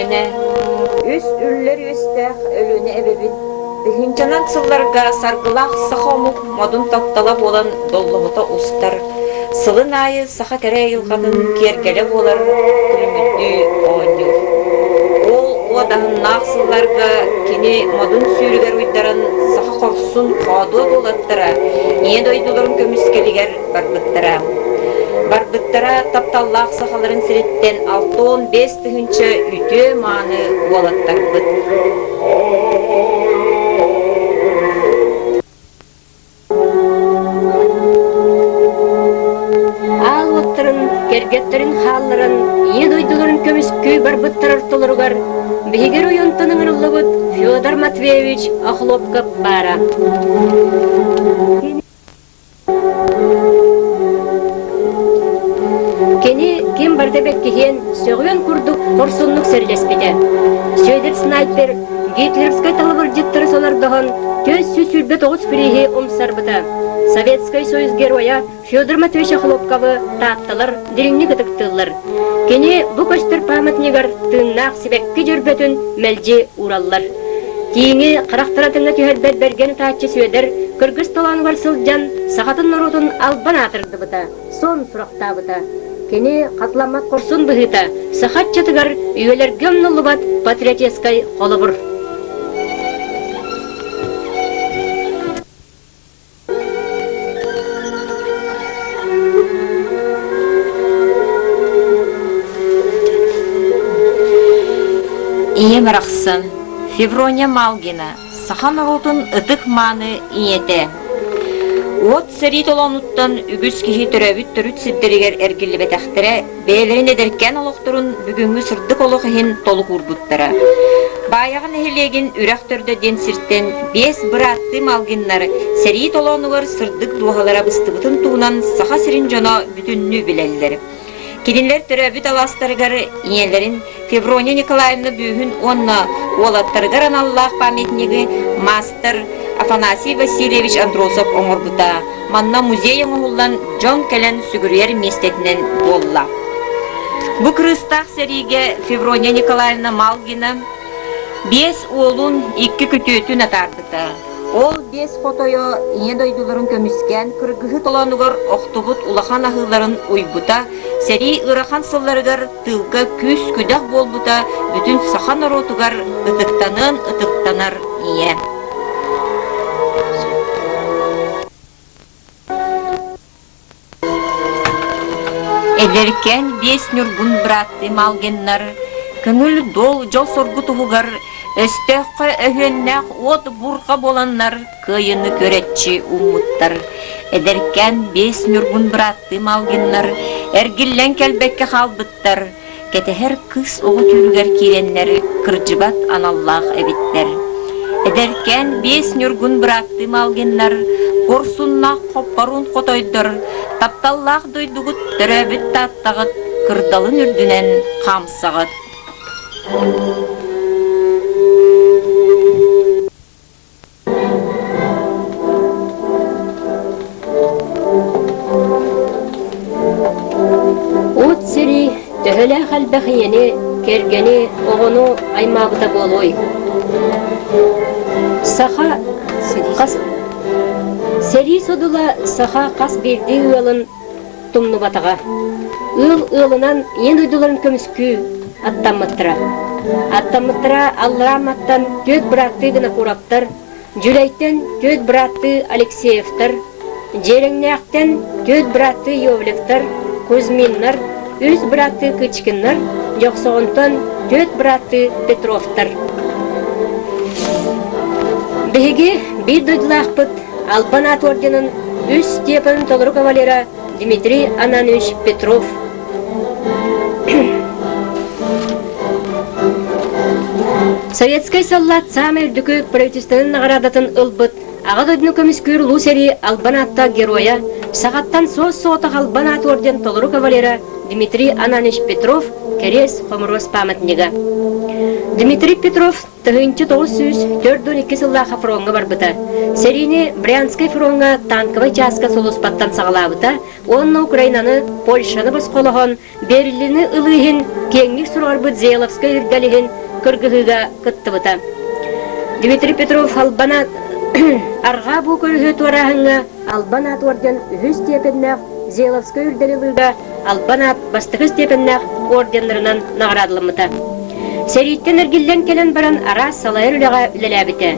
үйөне. Үс үллер үстәх өлүне эбебин. Дыхынчанан сылларга саргылах сахомук модун топтала болан доллоғыта устар. Сылын айы саха кәрі йылғатын кергеле болар күлімүдді оңыр. Ол оадағын нақсылларга кені модун сүйрігер уйдаран саха қорсын қаду болаттара, ен ойдуларын көміскелігер барбыттара. Барбыттара тапталлақ сахаларын сіреттен 6-15 тыхынча үті маны болаттар бұд. Кергеттерин халларын, ен ойдуларын көміскөй барбыттар артылырғар, бейгер ойонтының ұрылығыт Федор Матвеевич Охлопков бара. Кені кем бардабек кеген сөғен күрдік қорсынлық сәрлеспеде. Сөйдер снайпер Гитлерскай талыбыр жеттірі солардығын төз сүсүлбет оғыз фирихи ұмсарбыта. Советский Союз героя Федор Матвеевич Охлопковы тааттылар, диринни кытыктылар. Кені бұ көстір памятнигар тыңнақ себекки жүрбетін мәлжи ураллар. Тиңи қарақтыратыңа түйербет берген таатчы сөйдер, кыргыз толанығар сылжан сағатын нұрудын албан атырды бұта, сон сұрақта бұта. Кені қатламат қорсын бұхыта, сақат чатығар үйелерге ұмнылыбат патриотескай қолыбыр. Ие марақсын, Феврония Малгина, сахан орутын ытық маны иеті. От сәрі толануттан үгіз кихи түрәбіт түріт сіддерігер әргілі бәтәқтірі, бәйлерін әдеркен олықтырын бүгінгі сұрдық олықығын толық ұрбыттыра. Баяғын әхелеген үрәқ түрді ден сірттен 5 бұратты Малгинлары сәрі толануғар сұрдық дуғалара бұстыбытын туынан саха сірін жона бүтінні біләлілері. Кединлер түрәбіт аластарығары иелерін Феврония Николаевна бүйін онна олаттарығар аналлах памятнигі мастер Афанасий Васильевич Андросов оңырбыта. Манна музей оңылдан Джон Кәлен сүгірер местетінен болла. Бұ кырыстақ сәриге Феврония Николаевна Малгина 5 оğlun 2 күтөтін атардыта. Ол 5 фотойо ие дойдуларын көміскен кыргығы толанығыр оқтубут улахан ахыларын уйбута, сәри ырахан сылларығар тылға күс күдақ болбута, бүтін сахан оротуғар ытықтанар ие. Эдеркен 5 нүргун братты Малгиннар, көңіл дол жол соргу туғығар, өстөққа өйеннәқ от бұрға боланнар көйіні көретші умуттар. Эдеркен 5 нүргун братты Малгиннар, әргіллен кәлбекке қалбыттар. Кетехер кыз оғы түргер кереннер, кыржыбат аналлах әбіттер. Эдеркен 5 нүргун братты Малгиннар, Корсуннақ қоппарун қотойдыр, тапталлақ дойдуғыт түрәбіт таттағыт, кырдалын үрдінен қамсағыт. От сири төхілі қалбақияны, кергені оғыну аймағыда болуй. Саха сери содула саха қас берді ұялын тұмны батаға. Ұлынан ен ұйдыларын көміскü аттамыттыра. Аттамыттыра Аллараматтан төт бұратты гына Кураптар, Жүләйттен төт бұратты Алексеевтар, Жереңнәқтен төт бұратты Йовлектар, Кузьминнар, үз бұратты Кычкиннар, Жоқсоғынтан төт бұратты Петровтар. Беге бір дойдылақпыт Албанат орденін үз степанын толыру кавалера Дмитрий Ананович Петров. Советскай солдат самый дүкі правительственный наградатын ылбыт, аға дойдыны көміскүйір лусери Албанатта героя, сағаттан соғытық Албанат орден толыру кавалера Дмитрий Ананович Петров керес хомырос памятнига. Дмитрий Петров тыгынчы 942 сыллаха фронга барбыта. Серийни Брянской фронга танковый частка солуспаттан сағалабыта, онна Украинаны, Польшаны басқолығын, Берлини ылыхин, кеңлік сұрғарбыт Зеловскай үрдәліхин кыргыгыга кыттыбыта. Дмитрий Петров албана арга бу көрүхө туарахынга албанат орден үһү степеннах Зеловскай үрдәлілыга албанат бастығы степеннах орденларынан наградылымыта. Сериттен эргиллен келен баран ара салайыр үліға үлеләбіті.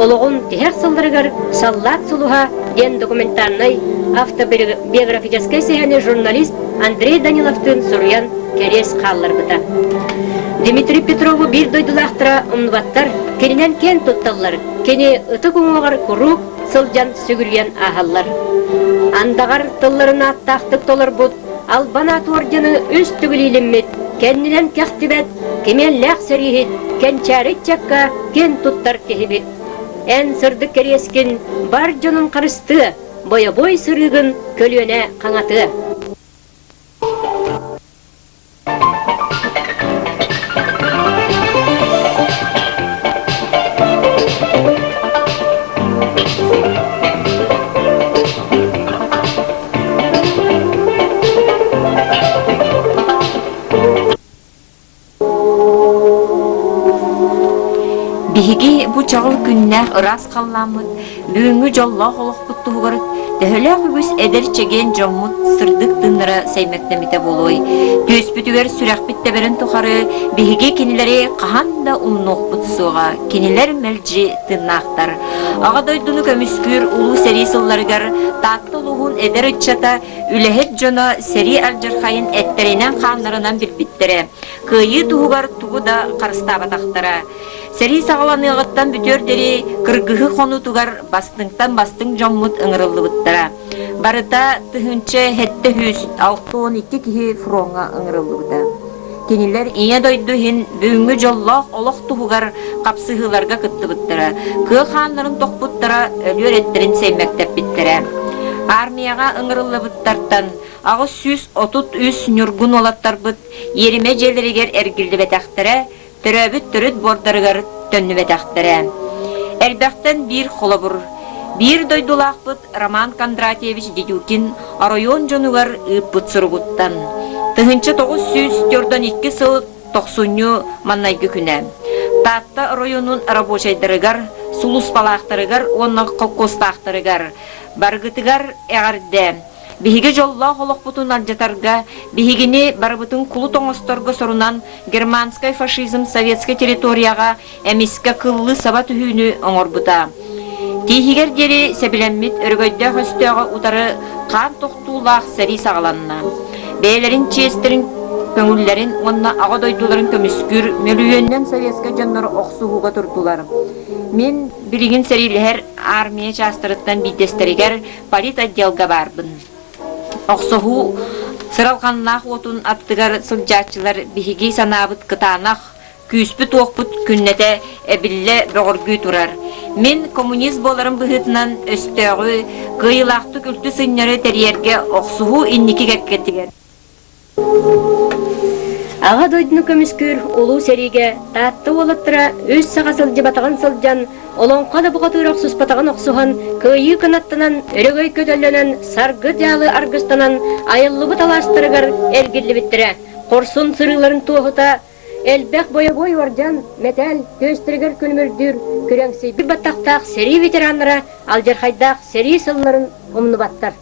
Олығын тихәк сылдырығыр саллат сулуха ден документарный автобиографическай сехәне журналист Андрей Даниловтын сұрыян керес қаллар бұта. Дмитрий Петрову бір дойдулақтыра ұмныбаттар кенінен кен тұтталар, кені ұты күңіғар күру сылжан сүгірген ағалар. Андағар тылларына аттақтық толар бұд, албанат ордені үст түгіліліммет, кеннінен кәқтібет, кемен ләқ сәрихет, кен чәрет чакка, кен туттар кехебет. Ән сырды керескен бар жонын қарысты, бой сырығын көліне қаңаты. Биһиги бу чагыл күннәр ырас қалламыд, бүгүнгү жолла холох буттугар, тәһәләк үгүс эдер чеген жоммут сырдык тыннара сәймәктәмите болой. Төспүтүгәр сүрәк биттәбәрен тухары, биһиги киниләре каханда умнок бутсуга, киниләр мәлҗи тыннактар. Ага дойдуну көмүскүр улуу сери сылларыгар, таттылугун эдер иччата, үләһеп жона сери алҗархайын эттеренен каннарынан билбиттере. Кыйы тугар тугуда карыстабатактара. Сери сағаланыгыттан бүтөрдери кыргыһы хонутугар бастыңтан бастың жоммут ыңырыллыбыттара. Барыта тыһынчы хетте хүс 6-12 кихи фронга ыңырыллыбыта. Кенилер ие дойду хин бүгүнгү жоллох олох тугар капсыгыларга кыттыбыттара. Кы ханнарын токпуттара өлүреттерин сеймектеп биттере. Армияга ыңырыллыбыттартан агы сүз 33 нүргун олаттарбыт ериме жерлеригер эргилдибетахтара. Төрөбүт төрөт бордарыгар төннүбе тахтыра. Элбәхтен бир холобур. Бир дойдулақпыт Роман Кондратьевич Дедюкин аройон жонугар ыппыт сұрғыттан. Тыгынчы 942 сыл 90 маннайгы күнә. Татта аройонун рабочайдырыгар, сулуспалақтырыгар, онна колкостақтырыгар, баргытыгар әғарде. Биһиге жолла холокпутун алжатарга, биһигини барбытын кулу тоңосторго сорунан германскай фашизм советской территорияга эмиске кыллы саба түһүүнү оңорбута. Тихигер дери себиленмит өргөйдө хөстөөгө утары кан токтуулаах сери сагаланна. Бээлерин честерин көңүллерин онна ага дойдуларын көмүскүр мөлүйөннөн советский жоннор оксууга турдулар. Мен билигин серилер армия частырыттан бидестеригер полит отделга барбын. Оксоху сыралганнах отун аттыгар сылжаачылар биһиги санаабыт кытаанах күүспүт окпут күннете эбилле бөгөргүү турар. Мен коммунист боларын быһытынан өстөөгү кыйылаактуу күлтү сыннары терьерге оксуху инники кеккетигер. Ага дойдуну көмүскүр улуу сериге татты олаттыра өз сага сылжыбатаган сылжан олонка да бугатыырак суспатаган оксухан кыйы канаттанан өрөгөй көтөлөнөн саргы жалы аргыстанан айыллыбы талаштырыгар эргиллибиттере корсун сырыларын туохута элбек бой оржан металл көстөргөр күнмөрдүр күрөңсүй бир баттактак сери ветераннара алжархайдак сери сылларын умнубаттар.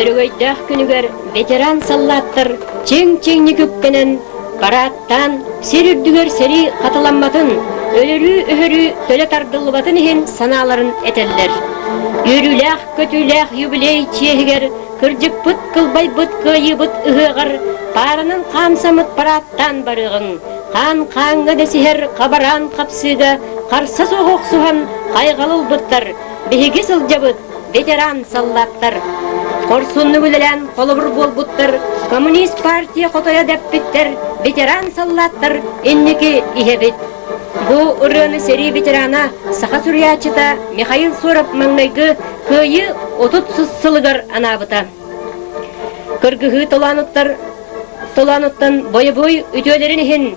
Өрөгөйдәк күнүгөр ветеран саллаттыр чең-чеңни көпкенен бараттан серүрдүгөр сери каталамматын өлөрү өһөрү төлө тардылыбатын ихин санааларын этеллер. Үрүләк көтүләк юбилей чиегер кыржыкпыт кылбайбыт кыйыбыт ыһыгар парынын камсамыт бараттан барыгын қан қаңга десихер кабаран капсыга карса соғоқсухан кайгалылбыттар биһиги сылжабыт ветеран саллаттар. Корсунну бүлелен қолыбыр болбуттар, коммунист партия хотоя деппиттер, ветеран саллаттар, инники ихебит. Бу ырыны сери ветерана саха сурьячыта Михаил Соров маңнайгы кыйы отут сылыгар анабыта. Кыргыгы толануттан бой-бой үтөлерин хин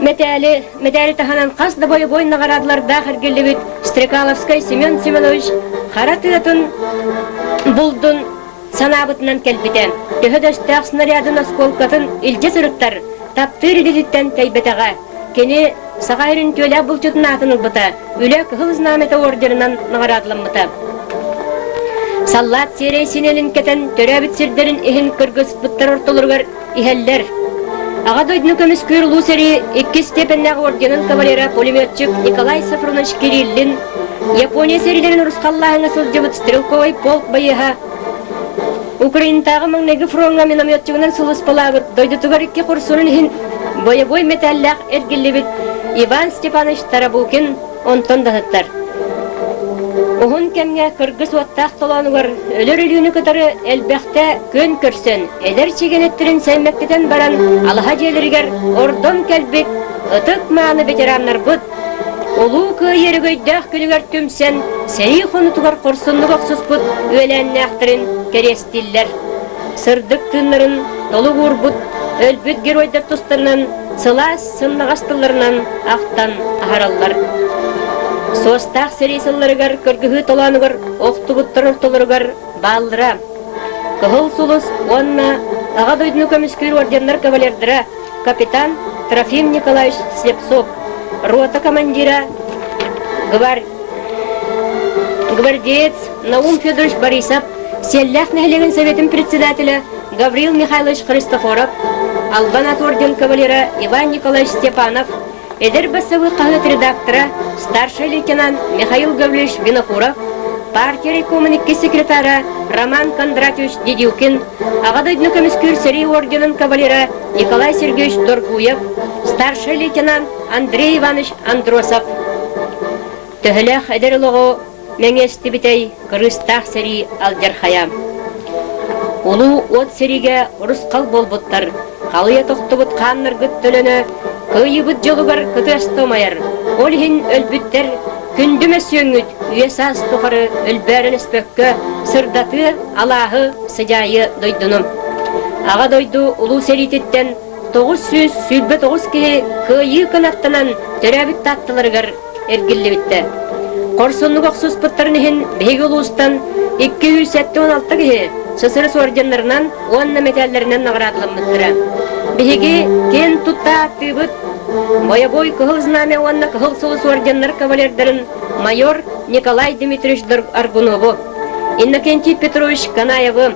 Метәлі таханан қасды бой-бой нағарадыларда қыргелі Стрекаловскай Семен Семенович қара тыатын бұлдың санабытынан кәлбеті. Төхөдөстәқ снарядын осколкатын илже сұрыттар, таптыр едеттен тәйбетаға. Кені сағайрын төлі бұлчытын атын ұлбыта, үлі кығыл знаметі ордерынан нағарадылымбыта. Саллат серей синелін кетен төрәбіт сірдерін ихін кыргыз бұттар ортолырғар ихәллер. Аға дойдыны көміс көр лусери 2 степеннағы орденін кавалера пулеметчик Николай Сафронович Кириллин, Япония серилерін Русқаллағыңа сылжыбыт стрелковый полк байыға. Украинтағы маңнегі фронға минометчигінен сылыс палағыт, дойды тұғар 2 құрсунын хин боя-бой металлақ әргелебіт Иван Степанович Тарабукин онтон дағыттар. Оғын кәмге кыргыз уаттақ толануғар өлір үліні кытары әлбәқті көн көрсен, әдер чегенеттерін сәймәктетен баран алыға желергер ордон кәлбек ұтық мағаны ветераннар бұд. Олу күй ерігөйдәқ күлігер түмсен, сәйі қонытуғар қорсынлық оқсыз бұд өләнні ақтырын керестиллер. Сырдық түнлерін толы ғур бұд, өлбіт геройдар тұстарынан, сылас сыннағастыларынан ақтан ағаралар. Состақ серейсіллерігер, көргігі толанығыр, оқты бұттыр ұртылырығыр, балдыра. Кығыл сұлыс, онна, аға дойдыны көміскер орденлер кавалердіра, капитан Трофим Николаевич Слепцов, рота командира, гвардеец Наум Федорович Борисов, селлях нәхлеген советин председателя Гаврил Михайлович Христофоров, албанат орден кавалера Иван Николаевич Степанов, Эдер басовый қағыт редактора, старший лейтенант Михаил Гаврилович Винокуров, партия коммуники секретара Роман Кондратьевич Дедюкин, ағадайдны көміскер сери орденын кавалера Николай Сергеевич Доргуев, старший лейтенант Андрей Иванович Андросов. Төхіләқ әдер лоғу мәңесті бітей кырыстақ сери алджархая. Улу от сериге ұрысқал болбуттар, қалыя тоқтыбыт қанныр күт төліні, күйібіт жолығар күті астомайар. Ол хин өлбіттер күндіме сөңіт, үйесас тұқары өлбәрін іспөккі, сырдаты, алағы, сыжайы дойдыным. Аға дойду улу серитеттен 900 сүлбі 9 кеге күйі күнаттынан төрәбіт таттылырғар әргілі бітті. Қорсынлық оқсыз бұттарын хин бейгі ұлыстан 216 кеге сысырыс орденларынан 10 металлерінен нағырадылым мұттыра. Беге кен тұтта аттыбыт, боя-бой кығыл знаме онна кығыл сұлыс орденлар кавалердерін майор Николай Дмитриевич Аргунову, Иннокентий Петрович Канаевы,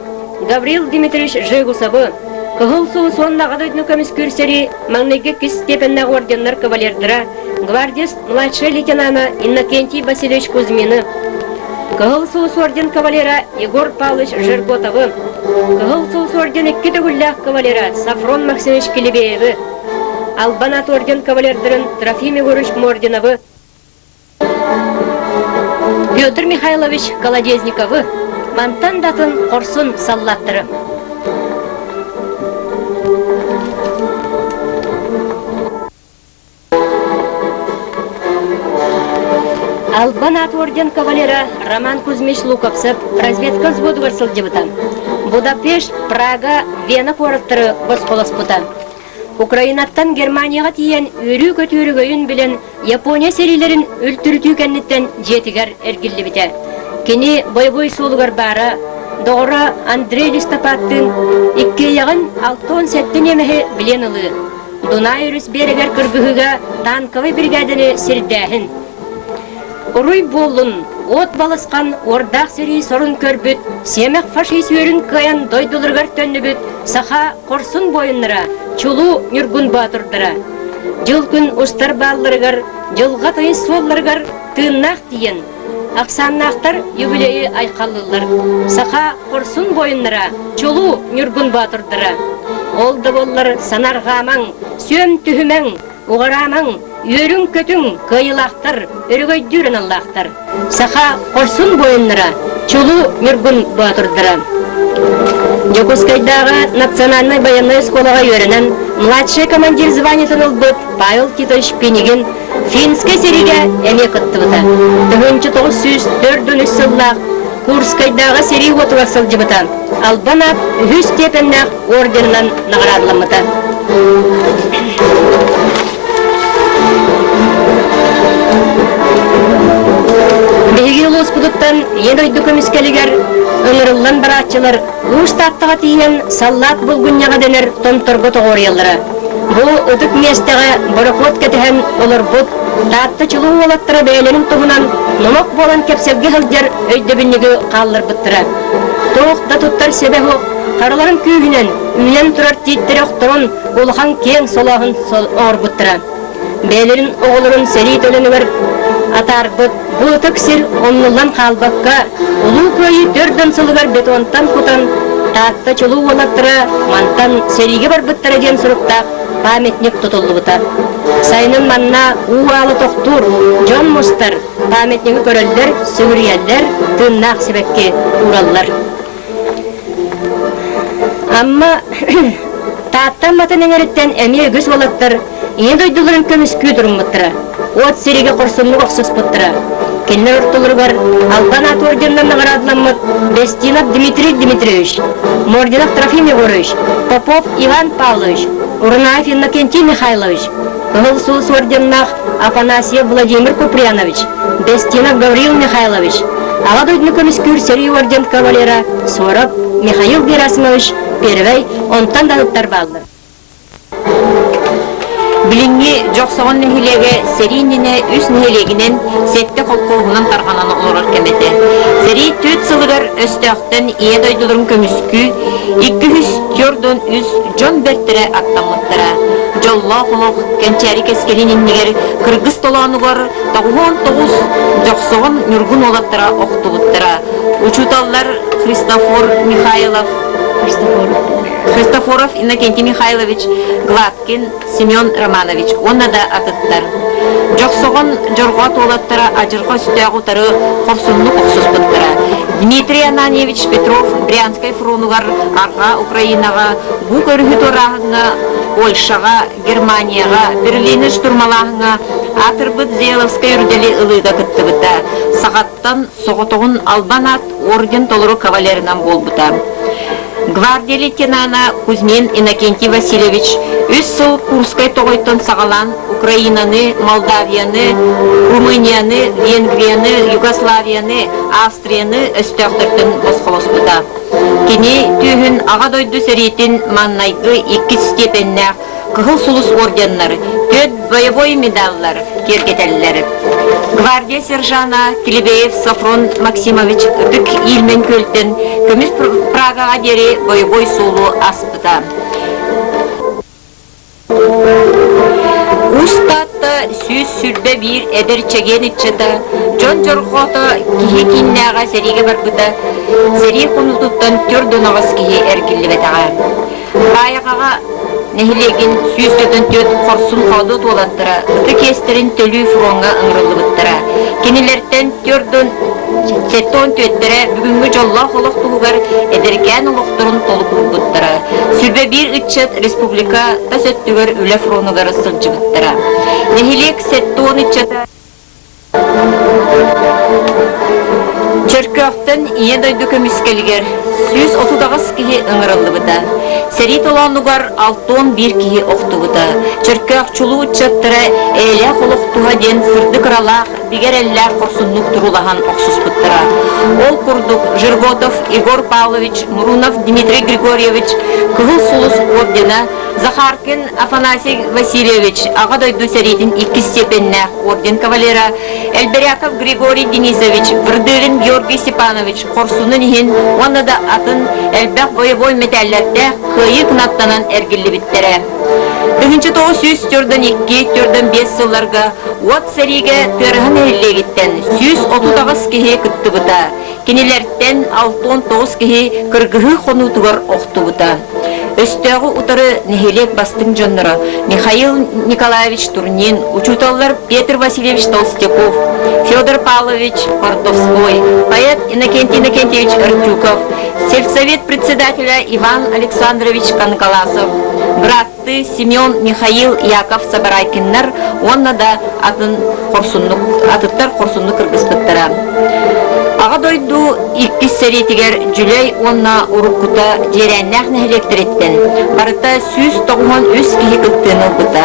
Гаврил Дмитриевич Жегусовы, кығыл сұлыс онна ғадойдны көміскер сери маңнеге кіс степеннағы орденлар кавалердера, гвардист младший лейтенана Иннокентий Васильевич Кузьмины, кығыл сұлыс орден кавалера Егор Павлович Жирготовы, кығыл сұлыс орден 2 төгілләқ кавалера Сафрон Максимович Келебеевы, албанат орден кавалердерін Трофим Егорович Мординовы, Петр Михайлович Колодезниковы, мантан датын қорсын саллаттыры. Албанат орден кавалера Роман Кузьмич Луковцев разведка взводугар сылжыбыта. Будапешт, Прага, Вена пораттыры босқоласпыта. Украинаттан Германияға тиен үрі көтөрігөйін білен Япония серилерін өлтүрүтүү кәннеттен жетігер әргілі біте. Кені бой-бой суылығар бара, доғыра Андрей Листопадтың 2 яғын 6-10 сәттін емехе білен ұлы. Дунай үріс берегер күргіғіға танковый бригадыны сірдәхін. Уруй болын, от балысқан ордақ сери сорын көрбіт, семек фашист өрін каян дойдылырғар төннібіт, саха қорсын бойынныра, чулу нүргін батырдыра. Жыл күн ұстар баллырығар, жылға тайын соллырғар тыыннақ дейін. Ақсаннақтар юбилейі айқалылар, саха қорсын бойынныра, чулу нүргін батырдыра. Олды боллар санарғамаң, сөм түхімәң, уғарамаң, өрін көтің кайылақтар, өрігөйдүрін аллақтар. Саха қорсын бойынныра, чулу нүргін батырдыра. Якутскайдағы национальный военной школаға өрінен младший командир званетін ұлбыт Павел Титович Пенигин Финская сериге эме кыттыбыта. Тыгынчы 904 сыллах Курскайдагы сери отуга сылжыбыта. Албана үз степеннах орденнан наградламыта. Беги лоспудуттан ен ойду көміскелігер ыңырылан баратчылар уж таттыға тиген саллат бұлгунняға денер тонторғы тоғорыялары. Бұл өтік местеға бұрықлот кетіген олар бұд татты чылу олаттыра бәйленің тұғынан номақ болан кепселге ғылдер өйдөбіннігі қалылыр бұттыра. Тоқ да тұттар себе хоқ, қарыларын күйінен, үйнен тұрар титтері оқтырын олған кең солағын оғыр бұттыра. Бәйлерін оғылырын сәри төленігер атар бұтық сір оннылан қалбаққа, ұлу көйі төрден сылығар бетонтан құтан, татты чылу олаттыра мантан сәриге бар бұттыра ден сұрықтақ, памятник тұтылды бұта. Сайының манна уалы тоқтур, жон мұстар, памятнигі көрелдер, сүгіргелдер, тыннақ себекке ураллар. Амма таттан матын әңереттен әме өгіз олаттыр, ең дойдылырын көміс күй тұрым бұттыра. От сереге құрсынлық оқсыз бұттыра. Кеннер ұртылыр бар, Албан ат орденнан нағырадламыд Бестинов Дмитрий Дмитриевич, Мординов Трофим Егорович, Попов Иван Павлович, Урнаев Иннокентий Михайлович, Кығыл орденнах Афанасьев Владимир Куприянович, Бестинов Гаврил Михайлович, Аладойдны көміскүр сери орден кавалера Соров Михаил Герасимович, Первей, онтан дағыттар балды. Билинги жоқсоғын нөхілеге серийніне үс нөхілегінен сетті қолқоғынан тарғананы олар кеметі. Серий төт сылығар өстіқтен ие дойдылырын көміскү 200 тёрдон үз жон берттірі аттамыттыра. Жолла құлық кәнчәрі кескелінінігер Кыргыз толанығар 99 жоқсоғын нүргін олаттыра оқтығыттыра. Учуталлар Христофоров Иннокентий Михайлович, Гладкин Семен Романович, онна да атыттар. Жоқсоғын жорға толаттыра ажырға сүтәғу тары қорсынны қоқсыз бұттыра. Дмитрий Ананьевич Петров Брянскай фронуғар арға Украинаға, бұ көрігі торағыңа, Польшаға, Германияға, Берлині штурмалағыңа, Атырбыт Зеловскай үрделі ылыға күтті бұта. Сағаттан соғытығын Албанат орден толыру кавалерінан бол бұта. Гвардия лейтенана Кузьмин Иннокентий Васильевич үз сыл Курскай тоғыйтын сағалан Украинаны, Молдавияны, Румынияны, Венгрияны, Югославияны, Австрияны өстіқтірдің босқылыс бұда. Кені түйін аға дойды сәретін маннайғы 2 степеннәқ Кығыл сулус орденлары, 4 боевой медаллар кергетелілері. Гвардия сержана Килебеев Сафрон Максимович үтік елмен көлтін көміс Прагаға дері боевой сулу аспыда. Устатты сүз сүрді бір әдір чеген үтчіді, жон жорғоты кихе киннәға сәриге бар бұда, сәри құнылтыттан түрдің ағыз кихе әркелі бәтіға. Байығаға нәхілеген сүйістөтін төт қорсын қауды толаттыра, үті кестерін төлі фронға ыңрылы бұттыра. Кенелерден түрдің сәттон төттірі бүгінгі жолла қолық тұғығар әдерген ұлықтырын толып бұттыра. Сүлбе бір үтчет республика да сөттігір үлі фронығары сылжы бұттыра. Нәхілек сәттон үтчеті Чөркөқтен ие дойды көміскелігер 139 кихи ыңырылды бұда. Сәрит олануғар 61 кихи оқты бұда. Чөркөқ чулу үтчеттірі әйлі қолықтуға ден сырды қыралақ, бігер әлләқ қорсынлық тұрулаған оқсыз бұттыра. Ол күрдік Жирготов Игор Павлович, Мурунов Дмитрий Григорьевич, Кығыл Сулус ордена, Захаркин Афанасий Васильевич, аға дойды сәретін 2 степеннәқ орден кавалера, Эльберяков Григорий Денисович, Вырдырин Георгий Степанович, Қорсунын ехен, оны да атын әлбәқ боевой металләрді қойы қынаттанан әргілі біттері. 1902-5 сылларға от сәриге төріғын әллегеттен 139 кеге күтті бұта. Кенелерден 69 кеге кіргігі қонутығыр оқты бұта. Өстегі ұтыры нехелек бастың жонлары Михаил Николаевич Турнин, учуталлар Петр Васильевич Толстяков, Федор Павлович Портовской, поэт Иннокентий Иннокентьевич Артюков, Сельсовет председателя Иван Александрович Канкаласов, братты Семен Михаил Яков Сабарайкиннар, онна да атыттар корсунну кыргызбыттара. Ага дойду икки серитигер жүлей онна уруккута жереннах нехелектриттен. Барыта сүз тоғуан үз кихи кыттыны бұта.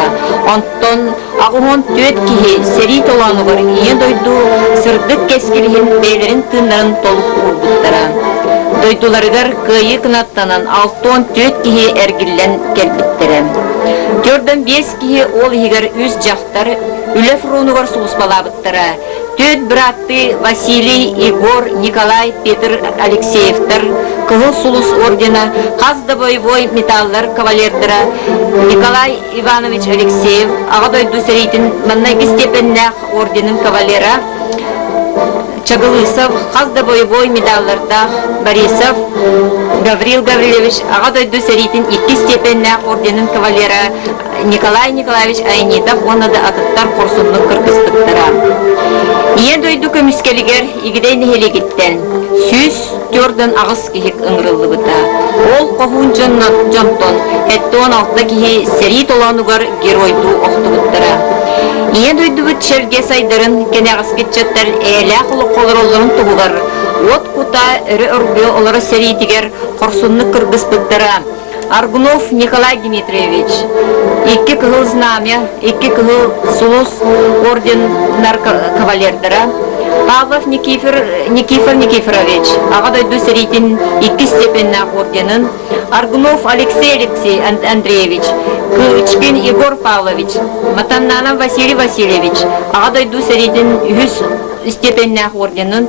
Онтон ағуан төт кихи серит оланы бар. Ие дойду сырдык кескилихин бейлерин тыннарын толук урбуттара. Дойдуларыгар кыйы кынаттанан 6-4 кихи эргиллен келбиттері. 4-5 кихи ол егер үз жақтар үлеф руынығар суғыспалабыттыра. Төт братты Василий, Егор, Николай, Петр Алексеевтар, Кыгыл Сулус ордена, Қазды боевой металлар кавалердера, Николай Иванович Алексеев, Ағадой Дусаритин, Маннайги степеннах орденин кавалера, Чагылысов, Қазды боевой медаллардах, Борисов, Гаврил Гаврилевич, Ағадой Дусаритин, 2 степеннах орденин кавалера, Николай Николаевич Айнитов, онады атыттар корсунлық кыргызбыттара. Ие дойду көміскелігер игідей нехелегеттен. Сүз түрден ағыз кехек ыңрылы бұта. Ол қоғын жонтон, әтті 16 кехе сери толануғар геройду оқты бұттара. Ие дойду бұт шерге сайдарын кене ағыз кетчеттер әлі ақылы қолыроларын тұғылар. От құта үрі үргі олары сери тігер қорсынны кыргыз бұттара. Аргунов Николай Дмитриевич, 2 кыгыл знамя, 2 кыгыл Сулус орден кавалердера, Павлов Никифор Никифорович, Ағадай Дусаритин 2 степеннах орденын, Аргунов Алексей Андреевич, Кычкин Егор Павлович, Матаннанов Василий Васильевич, Ағадай Дусаритин 100 степеннах орденын,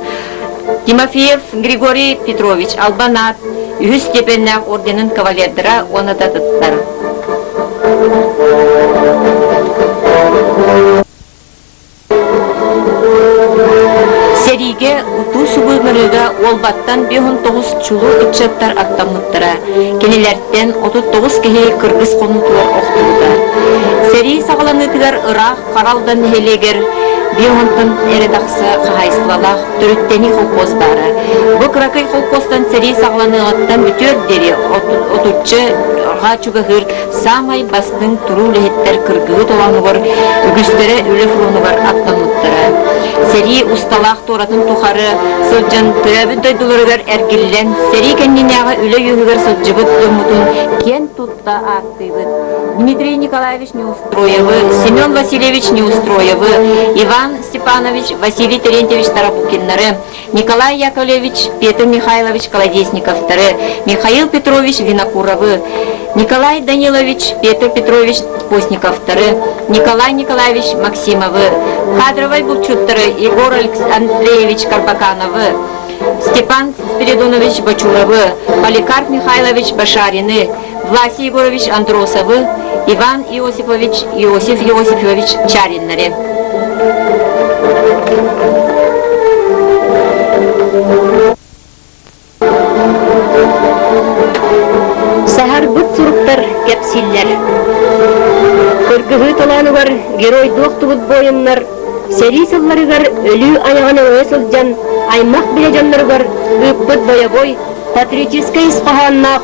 Тимофеев Григорий Петрович, Албанат, 100 степеннах орденин кавалердера, оны да тұттар. Сериге уту субылмырыга олбаттан 5-9 чулу ытчаттар аттамыттыра. Кенелерден 39 кеге кыргыз конутуар оқтууда. Сери сағаланыдығар ырақ қаралдан хелегер, Бионтон эредақсы қағайсылалақ түріттені қолқоз бары. Бұл кракай қолқостан сери сағланығыттан бүтер дері отучы ға чугағыр самай бастың тұру лехеттер кіргігі толанығыр, үгістері үлі фронығыр аттануттыры. Сери усталақ торатын тұқары сылжан түрәбі дойдылырығыр әргіллен, сери кәнненеға үлі үйігір сылжыбыт тұрмытын кен тұтта ақтыйбыт. Дмитрий Николаевич Неустроевы, Семен Васильевич Неустроевы, Иван Степанович, Василий Терентьевич Тарабукиннары, Николай Яковлевич, Петр Михайлович Колодесниковтары, Михаил Петрович Винокуровы, Николай Данилович, Петр Петрович Постниковтары, Николай Николаевич Максимовы, Кадровой Бурчуттары, Егор Андреевич Карбакановы, Степан Спиридонович Бачуровы, Поликарп Михайлович Башарины, Власий Егорович Андросовы, Иван Иосифович Чариннаре. Сахар бұт сұруқтар кәпсиллер. Көргігі толанығар герой доқтығыт бойыннар, сери сылларығар өлі аяғаны өсілжан, аймақ білежанларығар үкпіт боя-бой, патриотическай испағаннақ,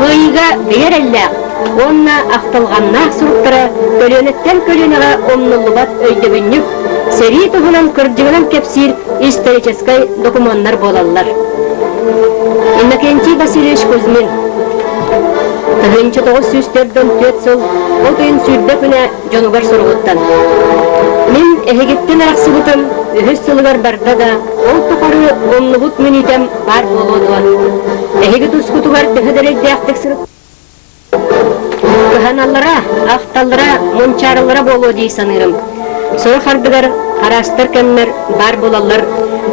күйіға бейерелләқ, онна ақтылғаннақ сұруқтара, көлөнеттен көлөнеға оннылыбат өйдебіннік, сери тұғынан күрдігінен кәпсил историческай документар болалар. Иннокентий Васильевич Кузьмин, Тығынчы 904 сыл, ол түйін сүйдбе күні жонуғар сұрғыттан. Мен әхегеттен арақсы бұтын, үхіс сылығар барда да, ол тұқары онлығыт мүнітем бар болуыдуан. Әхегет ұскутуғар түхідерек дияқтық сұрып. Кыханаллара, ақталлара, мұнчарылара болуы дей санырым. Соғы қардығар, қарастыр кәммер бар болалар.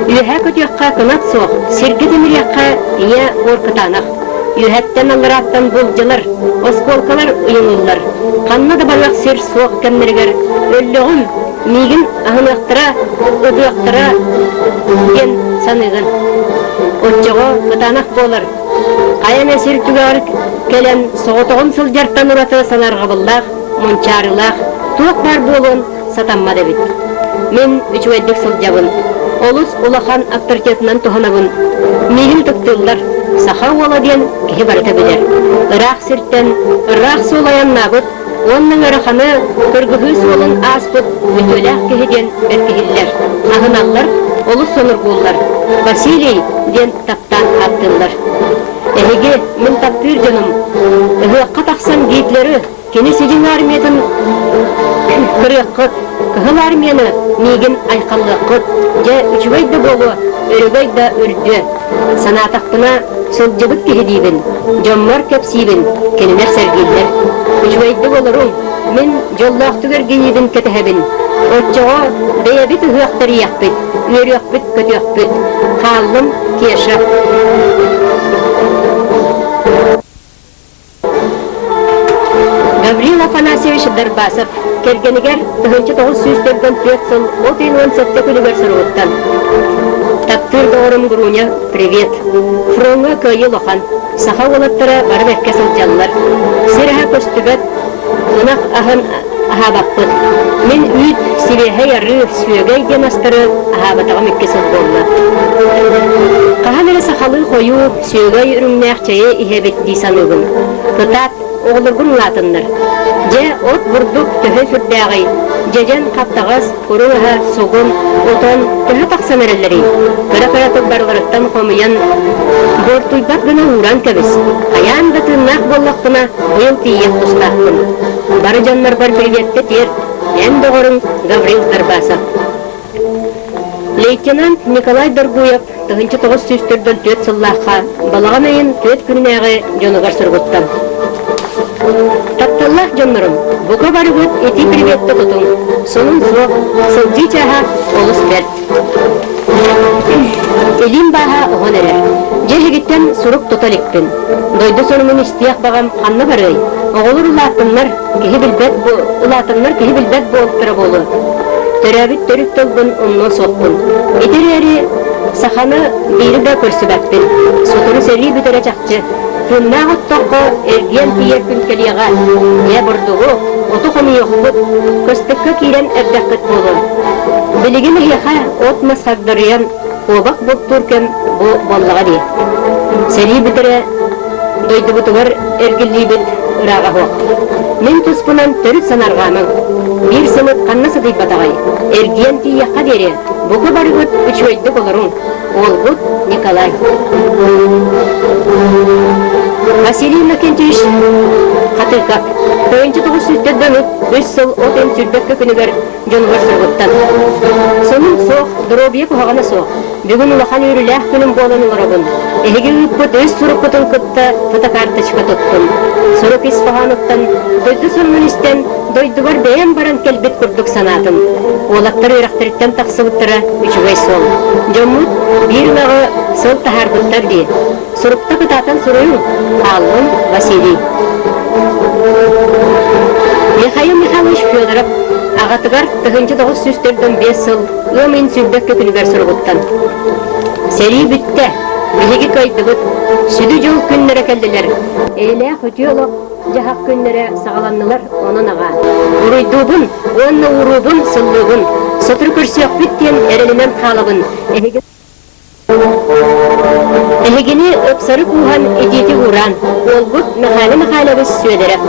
Үйәхә көтіяққа кынат соқ, сирге демір яққа ие орқытанақ. Үйәттен алыраттан бұлжылар, осколкалар ұйынылар. Қанна да барвақ сер соқ кәммергер, өлліғым, мигін ағынақтыра, ұдуақтыра ген санығын. Отчығы қытанақ болар. Қайын әсер түгәр кәлен соғытығын сыл жартан ұраты санарға бұллақ, мұнчарылақ, туық бар болуын сатаммады бит. Мен үчуәддік сыл жабын. Олыс улахан авторитетінен тұхынабын. Мигін тұқтылдар. саха оладен кихи барыта билер. Ырах сирттен, ырах солаян набыт, онның ыраханы кыргыгы солын аспыт, өтөләк кихиден беркихиллер. Ағыналлар, олыс соныргуллар. Василий ден таптан аттылар. Эһиге мен таптыр жаным. Ыһыакка тахсан гейтлери кени сидин армиятын кырыаккыт, кыһыл армияны мигин айкаллыаккыт, же үчүбайда болу, өрүбайда үрдү. Санаатактына сылжыбыт кихидибин, жоммар кепсибин, кенилер сергиллер. Үчүбайда болорун, мен жоллаактыгер гейибин кетехебин. Отчого бейебит ыһыактар яқпит, үйрөкпит, көтөкпит. Каллым кеша. Гаврил Афанасьевич Дарбасов кергенигер 1904 сыл 17 күнүгер сырыттан. Таптыр доорум груня, привет. Фронга көйі лохан, саха олаттара барып экке сылжаллар. Сираха көстүбет, унак ахын ахабаппыт. Мен үйт сибеhe яры сүйөгей демастыры ахабатагам экке сыл болла. Кахамере сахалы хою сүйөгей үрүңнәкчәйе ихебет дисаныгын. Кытат оғылыргын латынныр. Же от бурдук төһө сүрдәғи. Жежен қаптағыз, құруға, суғын, отон, төһө тақсамерелері. Кыра-кыра тұббарларыттан қомыян бортуйбат гына уран кәбіз. Аян да тыннақ боллаққына ұйыл тиек тұстақпын. Бары жаннар бар приветті тер, ән доғырын Гаврил Дарбасов. Лейтенант Николай Доргуев 1904 сыллаққа балаға мәйін 4 күнінәғі жонығар сұрғыттан. Тапталлах жоннорум, бука барыгыт эти приветті тұтың. Сонун соқ, сылжи чаха олыс бәрт. Элим баха оғын әрер. Жехігіттен сұрук тұталикпін. Дойды сонуmun істияқ бағам қанны барый. Оғылыр ұлатынлар кехи білбәт болыптыра болу. Төрәбіт төрік толбын онно соқпын. Етер әрі саханы бейрі да көрсібәтпін. Сотыры сәрі бүтірі чақчы. Күннағы тоқы әрген тиер күнкелеға. Не бұрдығы, оту қоны еқпыт, көстіккі кейрен әрдәққыт болу. Білігін еқа от масқағдарыян, обақ боп туркен бұ боллаға де. Сәрі бүтірі дойды бұтығыр әргілі бүт ұраға хоқ. Мен тұспынан түріт санарғамын. Bir sınıf kanna sıdıyı batağay. Ergen tiyakka deri. Buku barıgıt üç öydü olurun. Olgut Nikolay. Vasiliy Makentiyevич Katırkak. 1904'den 3 sıl oten sürbekki günüger jonğar sırgıttan. Sonun soğuk, drobiye kuhağına soğuk. Bugün ulahan yürülәh günün bolının ұрабын. Эһиге үппіт өз сұрыққытын күтті фотокарточка тұттым. Сұрық Исфахановтан дойды сұрмын істен дойды бар бәйен баран келбет күрдік санатым. Олаттар үйрақтырыттан тақсыбыттыра үчігай сол. Жомут бір лағы сол тахаргыттар де. Сұрықта күтатын сұрыйын Аллын Василий. Михаил Михайлович Федоров ағатығар 1905 сыл өмін сүрбекке күнігер сұрғыттан. Сәрі бүтті, білігі көйдігіт, сүді жол күннері кәлділер. Әйлі құтиолық жағақ күннері сағаланнылар оның аға. Ұройдубын, онны ұрубын, сыллығын, сотыр көрсек бүттен әрелінен қалыбын. Әйгені өпсары куған ететі ұран, ол бұт мәхәлі-мәхәлі сөйдеріп.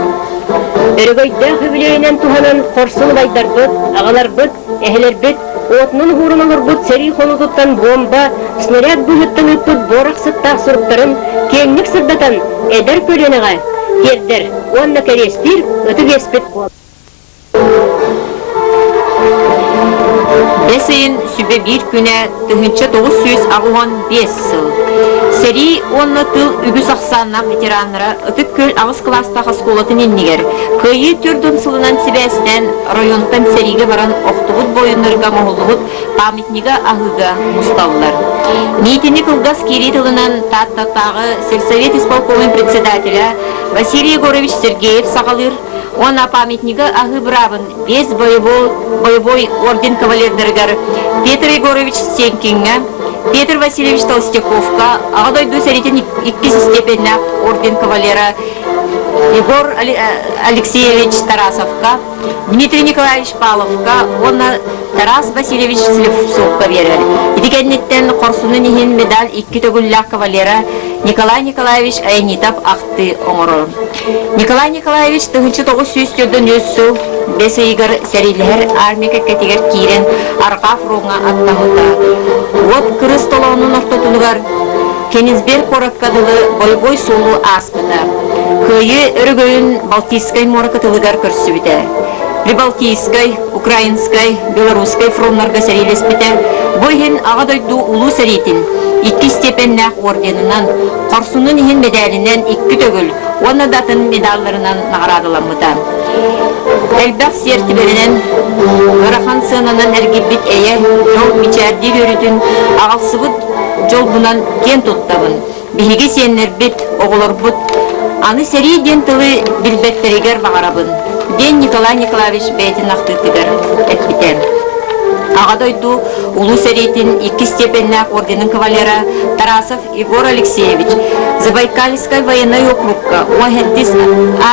Өргөйдә хүбілейінен туғанын қорсыл байдар бұт, ағалар бұт, әхелер бұт, отының ғұрынылыр бұт, сәрі қоны тұттан бомба, снаряд бұғыттан өтпіт борақ сыттақ сұрыптарын, кеңнік сырдатан, әдір көлініға, кердір, онны кәрестір, өтіп еспет бол. Бәсейін сүбе бір күні 1905 сыл. Сәрі онны тыл үгіз ақсаннақ ветеранлары ұтып көл ағыз кластағы сколатын еннегер. Көйі түрдің сылынан себәсінен районтан сәріге баран оқтығыт бойынырға мұғылығыт памятнигі ағыға мұсталылар. Нетені кылгас кері тылынан таттағы сельсовет исполковын председателя Василий Егорович Сергеев сағалыр. Она памятнигі ағы бұрабын 5 боевой орден кавалердергер Петр Егорович Сенкинге, Петр Васильевич Толстяковка, ағадойду сәретін 2 степені орден кавалера Егор Алексеевич Тарасовка, Дмитрий Николаевич Павловка, онна Тарас Васильевич Слевцовка берер. Идигеннеттен Корсунун ихин медаль 2 төгүлләк кавалера Николай Николаевич Айнитап акты оңорор. Николай Николаевич 1900 жылдан өссү бесе игер серилер армия категор кирен арка фронга аттамыта. Вот кырыс толонун ортотулугар Кенизбер кораткадылы бойбой солу аспыта. Кыйы өргөйүн Балтийской моракатылыгар көрсүбүтэ. Прибалтийской, Украинской, Белорусской фронтларга серилеспите. Бойхин ага дойду улуу серитин 2 степеннах орденынан, Корсунун ихин медалинен 2 төгүл, онна датын медалларынан наградыламыта. Элбах сертиберинен Ырахан сынанан эргибит эйе жол мичәрди көрүтүн агалсыбыт жол бунан кен туттабын. Биһиги сеннербит, оголорбут. Аны сери ден тылы билбеттеригер багарабын. Ден Николай Николаевич бейтин актытыгар этбитен. Агадойду улуу серитин 2 степеннак орденин кавалера Тарасов Егор Алексеевич, Забайкальская военная округка, Уахеттис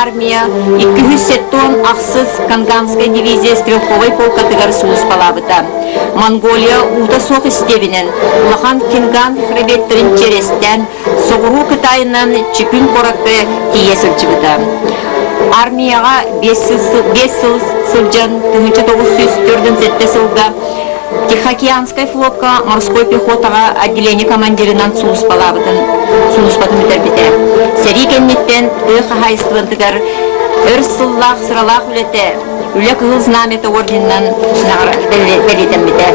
армия, 200 тонн Ахсыз Канганская дивизия стрелковой полкатыгар сулус палабыта. Монголия ута соқ истебинен, Улахан Кинган хребеттерин черестен, Соғыру Кытайынан Чекүн коракты тиесілчібіта. Армияға 5 сылжан 1904 сылда Тихоокеанской флотка морской пехотаға отделение командирынан сулуспатын бітер. Сери кеннеттен қағайыстывындығар өр сыллақ сыралақ үлеті үлі кығыл знаметі орденнан бәлетен бітер.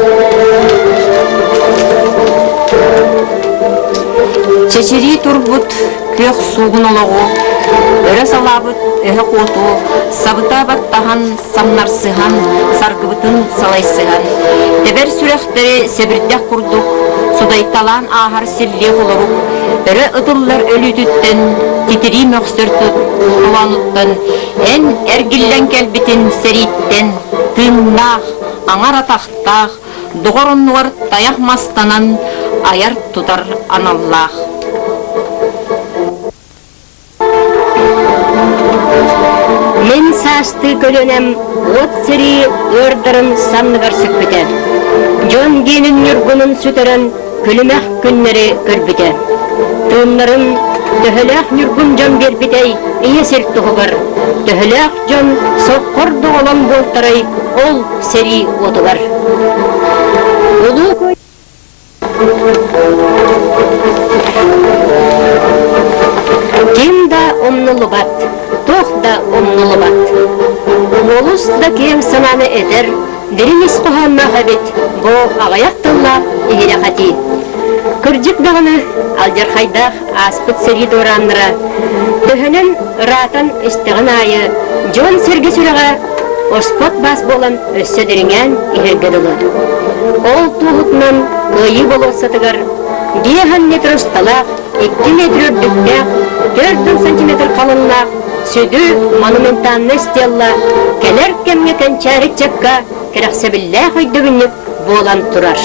Чечери турбут көк суғын олығы, өрі салабыт өһі қоту, сабыта баттаған самнарсыған, саргыбытын салайсыған. Тебер сүректері себірдек құрдық, судайталан ағар сілле қолырық, өрі ұдыллар өлүтіттен, титiri мөксөртү улануттан, эн эргиллен келбитин сериттен, тыннах, аңар атақтақ, дуғырынуар таяқ мастанан, аяр тутар аналлах. Мен састы көлөнем, от сери өрдірін санныгар сөкпіте. Жон генін нүргунын сүтерін күлімәк күннері көрбіте. Тыңнырын төхіләк нүргун жон бербітей, иесер тұғығыр. Төхіләк жон соққыр доғалан болтарай, ол сери отығар. Кем да омнылы бат, тоқ да омнылы бат. Олыс да кем сананы әдір, дерімес қоғанна ғабет, бұл ағаяқтылла егере қати. Күрджік дағыны алжар қайдақ аспыт сәргі доранныра, төхінін ратан істіғын айы, жон сәргі сүріға оспот бас болан өссөдеріңен ергеділі. Ол туғытынан көйі болысатығар, дейхан метр ұсталақ, 2 метр үрдіктәк, 4 сантиметр қалынлақ, сөді монументанны стелла, кәлер кәмге кәнчәрік чакка, кәрәқсәбіллә қойдығынып болан тұрар.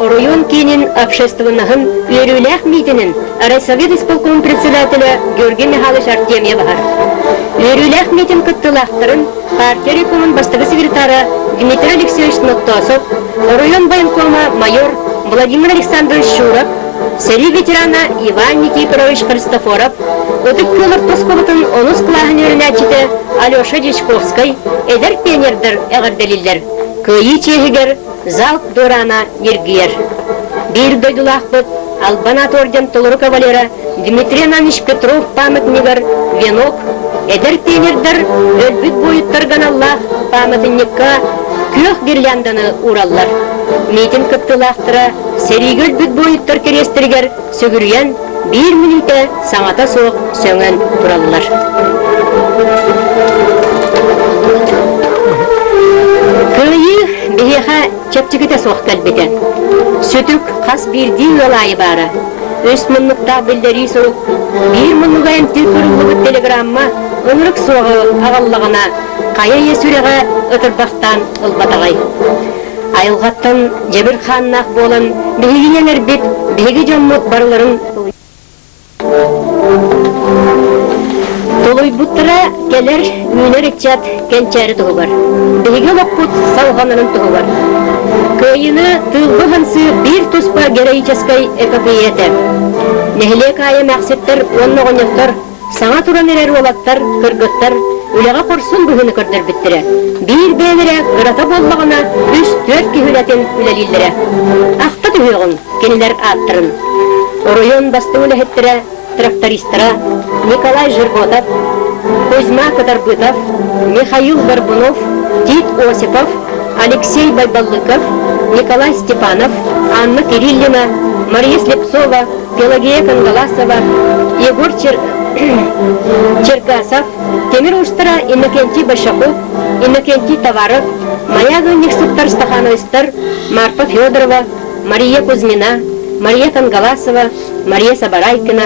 Район кейнин общественныгын үйрүләк митинин Райсовет исполком председателя Георгий Михайлович Артемьев бар. Үйрүләк митин кыттылақтырын партия рекомын бастығы секретары Дмитрий Алексеевич Ноттосов, район военкома майор Владимир Александрович Шуров, сери ветерана Иван Никифорович Христофоров, өтік көлір тосқобытын онус клағын өріләчеті Алеша Дичковской, эдер пионердер әғірделілер. кыйы чехигер залп дорана ергиер. Бир дойдулахпыт Албанат орден толыру кавалера Дмитрий Иванович Петров памятнигер венок, эдер тенердер өлбүт бойыттарган Аллах памятникка көх гирлянданы ураллар. Митин кыптылахтыра серигөл бүт бойыттар керестергер сөгүрген 1 минуте саңата соқ сөңен тураллар. Кыйы бейеха чепчігіте соқ кәлбетен. Сөтік қас бірді олайы бары. Өс мұнлықта білдері соқ. 1 мұнлыға әмтір көрілігі телеграмма ыңырық соғы ағаллығына қая есүреға ұтырбақтан ұлбатағай. Айылғаттан жебір ханнақ болын бейгінен әрбет бейгі жаммыт барыларын Толой буттыра келер үйнер икчат кенчәрі тұғы бар. Бейгі лақпут салғанының тұғы бар. Көйіні тылғы хансы бір тұспа героическай эпопеяты. Нехіле кайы мәқсеттер, онны ғонектар, саңа туран әрер олаттар, кыргыттар, үліға қорсын бұғыны көрдір біттірі. Bir бәлірі ғырата болмағына 3-4 күйілетін үләлілдірі. Ақта түхіғын, кенілер аттырын. Оройон басты үләхеттірі, трактористера Николай Жирготов, Кузьма Кадарбытов, Михаил Горбунов, Тит Осипов, Алексей Байбаллыков, Николай Степанов, Анна Кириллина, Мария Слепцова, Пелагея Кангаласова, Егор Черкасов, Темир Уштара, Иннокентий Большаков, Иннокентий Товаров, Маяга Никсуптар Стахановистар, Марфа Федорова, Мария Кузьмина, Мария Кангаласова, Мария Сабарайкина,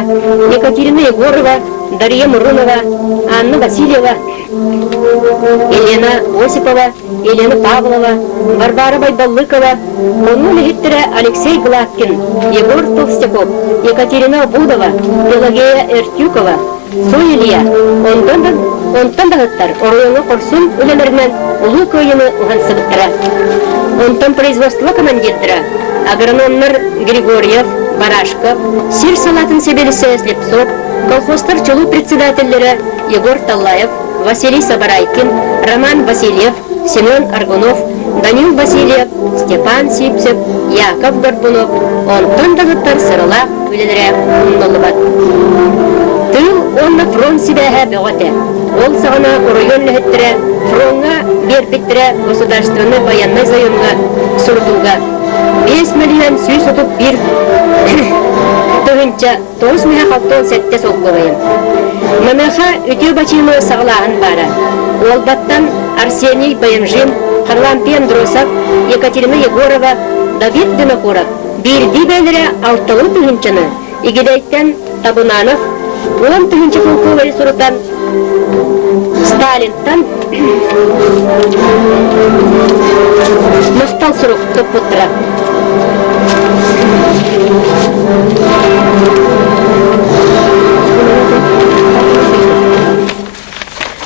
Екатерина Егорова, Дарья Мурунова, Анна Васильева, Елена Осипова, Елена Павлова, Варвара Байбаллыкова, Легиттера Алексей Гладкин, Егор Толстяков, Екатерина Будова, Пелагея Эртюкова, Сойлия, онтан дағыттар, оройыңы қорсын өлелерінен ұлы көйіні ұғансыбыттыра. Онтан производство командирдіра, агрономнар Григорьев, Барашков, сир салатын себелісі Слепцов, колхозтар чолу председательдері Егор Таллаев, Василий Сабарайкин, Роман Васильев, Семен Аргунов, Данил Васильев, Степан Сипцев, Яков Горбунов, онтан дағыттар сырыла өлелері ұннолы Тыл онна фронт сибәһә бәғәтә. Ол сағына район ләһеттірі, фронға бербеттірі государственный военный заемға сұрдуға. 5 миллион сөз отып бір тұғынша 9 миллион қалтон сәтте соққылайым. Мәмәға өте бачымы сағылағын бары. Олбаттан Арсений Баямжин, Харлампен Дросов, Екатерина Егорова, Давид Дымакуров. Бірді бәлірі алтылы тұғыншаны, Игедайттан Табунанов, 10-інші фолкловый сурутан Сталинтан Мустал сурук топпуттыра.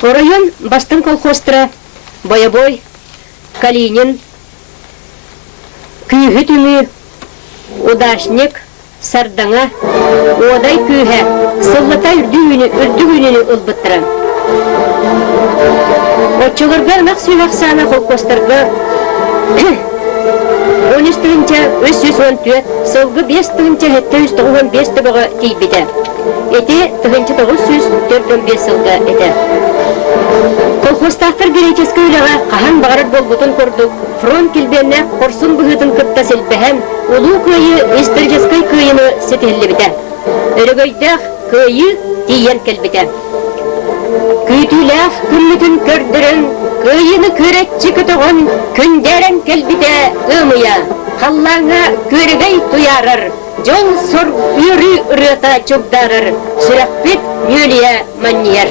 Район бастын колхозтыра Боябой, Калинин, Күйгі түңі, Удашник, Сардаңа, Одай күйе, сыллыта үрдігінені ұлбыттыра. Отчылырға нақ сүйвақсана қолқостарға 13 түгінші 314, сылғы 5 түгінші 795 түбігі кейбеді. Еті түгінші 945 сылғы еті. Колхостақтар героическі өліға қахан бағарыр болбутын көрдік. Фронт келбенне қорсын бұғытын күпта селбәхән, ұлу көйі историческай көйіні сетелі біді. Өрігөйдәқ көйі дейен кәлбіді. Күйтіләқ күнлігін көрдірін, көйіні көретчі күтіғын, күндерін кәлбіді ұмыя. Қаллаңа көрігей туярыр, жол сұр үрі ұрыта чөкдарыр, сүрәқпет мөлия манияр.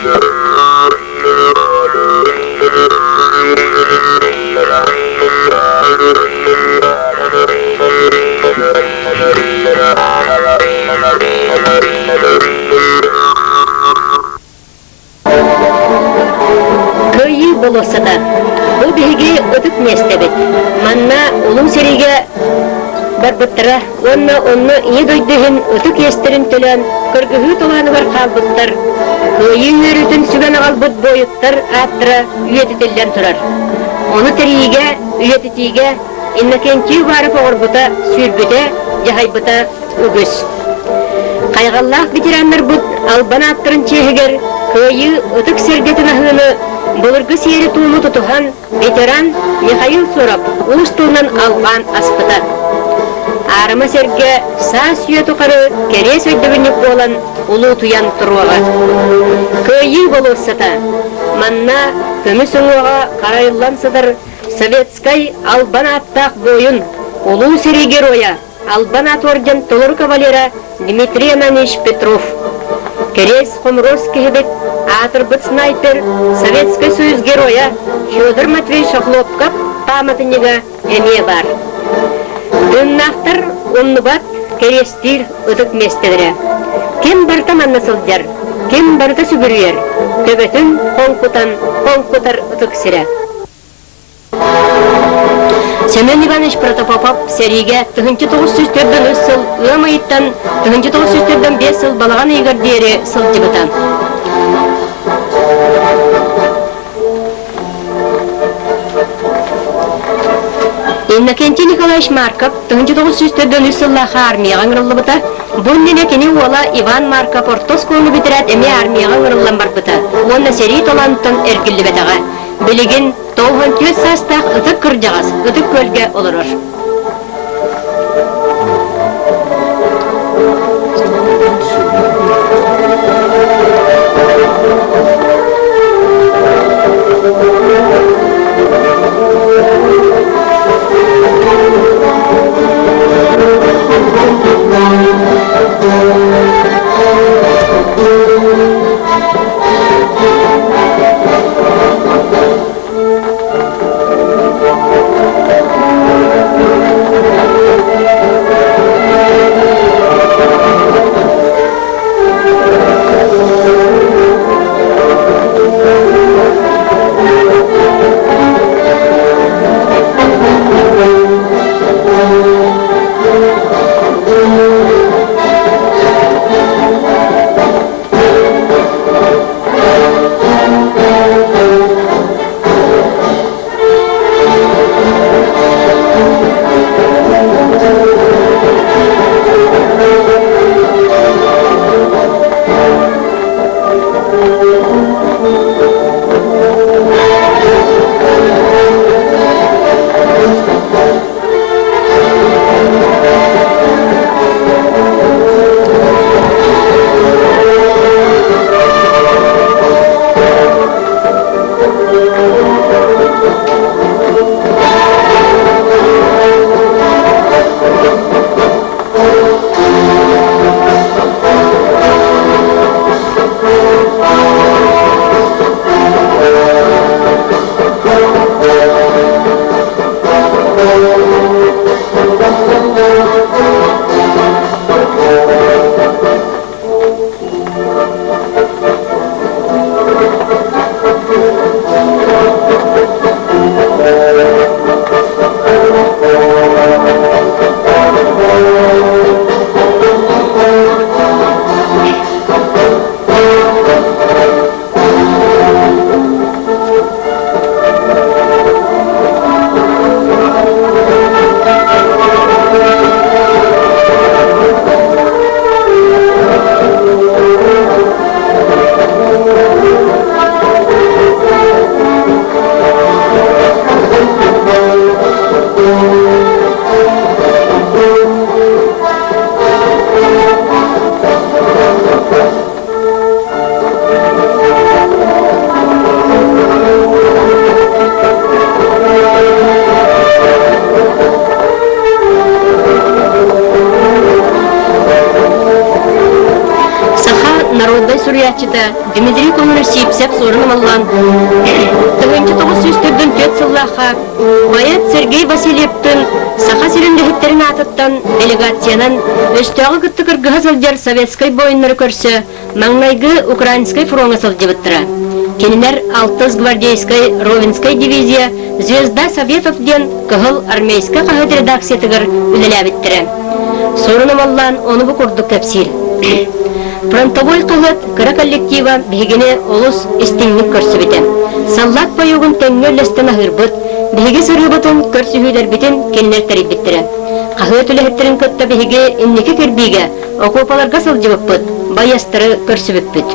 Кöyі болосата. Бұл бігі өтік нестебет. Манна улың сереге барбыттыра, онны ие дойдығын өтік естерін төлен, көргігі толаны бар қалбыттар. Күйін өрітін сүген ағалбыт бойыттар аттыра үйетітелден тұрар. Оны тәрейге, үйетітіге, иннакенті барып оғырбыта, сүрбіте, жағайбыта үгіс. Қайғаллақ ветерандар бұд албан аттырын чехігер, күйі өтік сергетін ағыны бұлырғы сері туымы тұтуған ветеран Михаил Сурап ұлыс тұлынан алған аспыта. Арыма серге саа сүйе тұқары кере сөйдігінік болан ұлы тұян тұруаға. Күйі болысыта. Манна көміс ұңуаға қарайылан сыдыр советскай албан аттақ бойын ұлы сері героя албан ат орден толыр кавалера Дмитрий Иванович Петров. Керес Хомровский хебет атырбыт снайпер Советский Союз героя Федор Матвеевич Хлопков памятнига эме бар. Дыннақтар онныбат керестир ұдық местедірі. Кем барта маннасылдар, кем барта сүгірер, төбетін қонқутар ұдық сірі. Семен Иванович Протопопов сериге 1904 сыл ымайыттан 1905 сыл балаған егердері сыл жібітан. Иннокентий Николаевич Марков 1904 сыллаға армияға аңырылы бұннене кені ола Иван Марков ортос көңі бітірәт әме армияға аңырылан бар бұта. Онна сери толанттан әргілі бәтіға. Білігін тоғын төз састақ ұтық күрдіғас, ұтық көлге олырыр. сориячыда Дмитрий Конур сипсеп сорын аллан. Тыгынчы 904 сыллаха Баят Сергей Васильевтың саха сирендехеттерин атыттан делегациянан өстөгө кытты кыргыга сылжар советской бойыннары көрсө маңнайгы украинской фронга сылжыбыттыра. Кенинер 6 гвардейской Ровенской дивизия Звезда Советов ден кыгыл армейска кагыт редакциятыгар үлеләбиттире. Сорыным аллан оны бу курдук кепсир. Фронтовой кылыт кыра коллектива бигине олус истиңник көрсүбүтэ. Саллат боюгун теңнөллестен ахырбыт, биги сырыбытын көрсүһүлер битин кеннер тарибиттире. Кагыт үлехеттерин көттө биги инники кирбиге окопаларга сылжыбыппыт, баястыры көрсүбүппүт.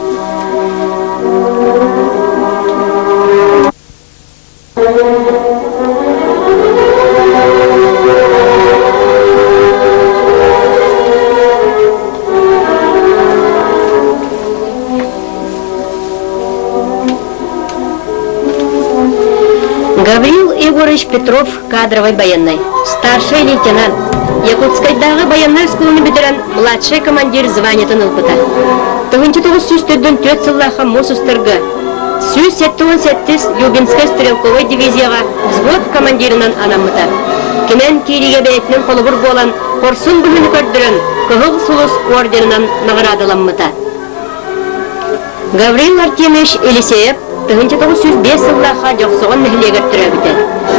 Гаврил Егорович Петров кадровый военный, старший лейтенант, Якутскайдагы военный скулны битирен младший командир званиятын ылпыта. 1904 сыллаха Мосустырга, 178 Любинской стрелковой дивизияга взвод командирынан анамыта. Кемен кириге бейтнен холубур болан Корсун бүлүнү көрдүрөн Кыгыл Сулус орденынан наградыламмыта. Гаврил Артемьевич Елисеев 1905 сыллаха жоқсоғын нәхілегер түрәбіті.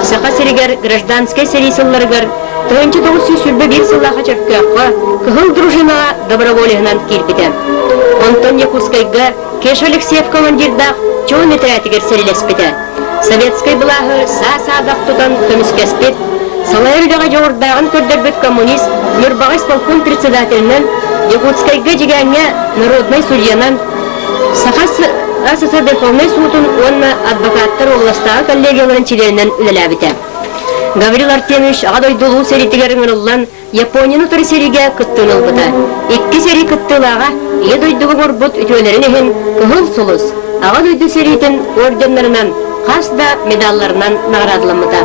Сақа серігер гражданской сери сылларығыр 1901 сыллаха чөркөққа Кыгыл дружинаға доброволигынан кирбіті. Антон Якутскайға Кеш Алексеев командирдақ чоң етерәтігер серілеспіті. Советскай бұлағы са-садақ тұтан көміскеспет, салайырдаға жоғырдағын көрдірбіт коммунист Нұрбағыс полком председателінен Якутскайға жегенге народной судьянан Сахас СССР Верховный судын онна адвокаттар областағы коллегияларын чилерінен үлеләбіті. Гаврил Артемьевич ағадойдулу серитігеріңін ұллан Японияны тұры сериге күттін ұлбыта. 2 сери күттілаға едойдығы ғорбұт үтөлерін ехін Кыгыл Сулус ағадойду серитін орденларынан қасда медалларынан нағырадыламыта.